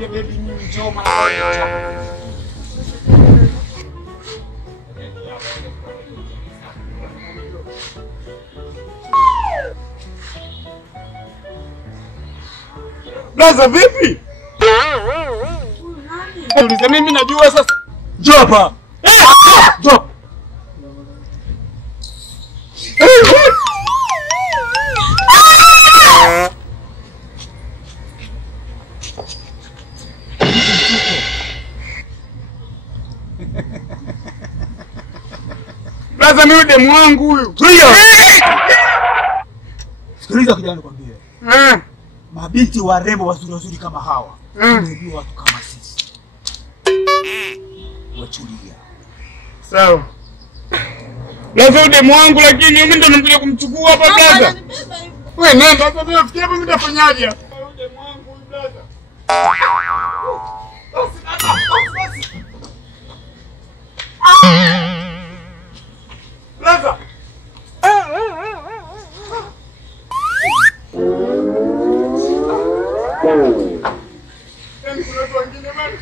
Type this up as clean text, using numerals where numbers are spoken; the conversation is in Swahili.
nakwambia baby mimi njoo mara. Blaza vipi? Uliza mimi najua sasa. Njoo hapa. Njoo. Blaza mimi demu wangu huyu. Sikiliza kijana nikwambie. Mabinti warembo wazuri kama hawa. Ndio watu kama sisi. Wachulia. Sawa. Blaza demu wangu lakini mimi ndo nimekuja kumchukua hapa blaza. Wewe nenda sasa nafikia hapo mimi nitafanyaje hapa? Demu wangu huyu blaza. Blaza. Yaani kuna watu wengine bado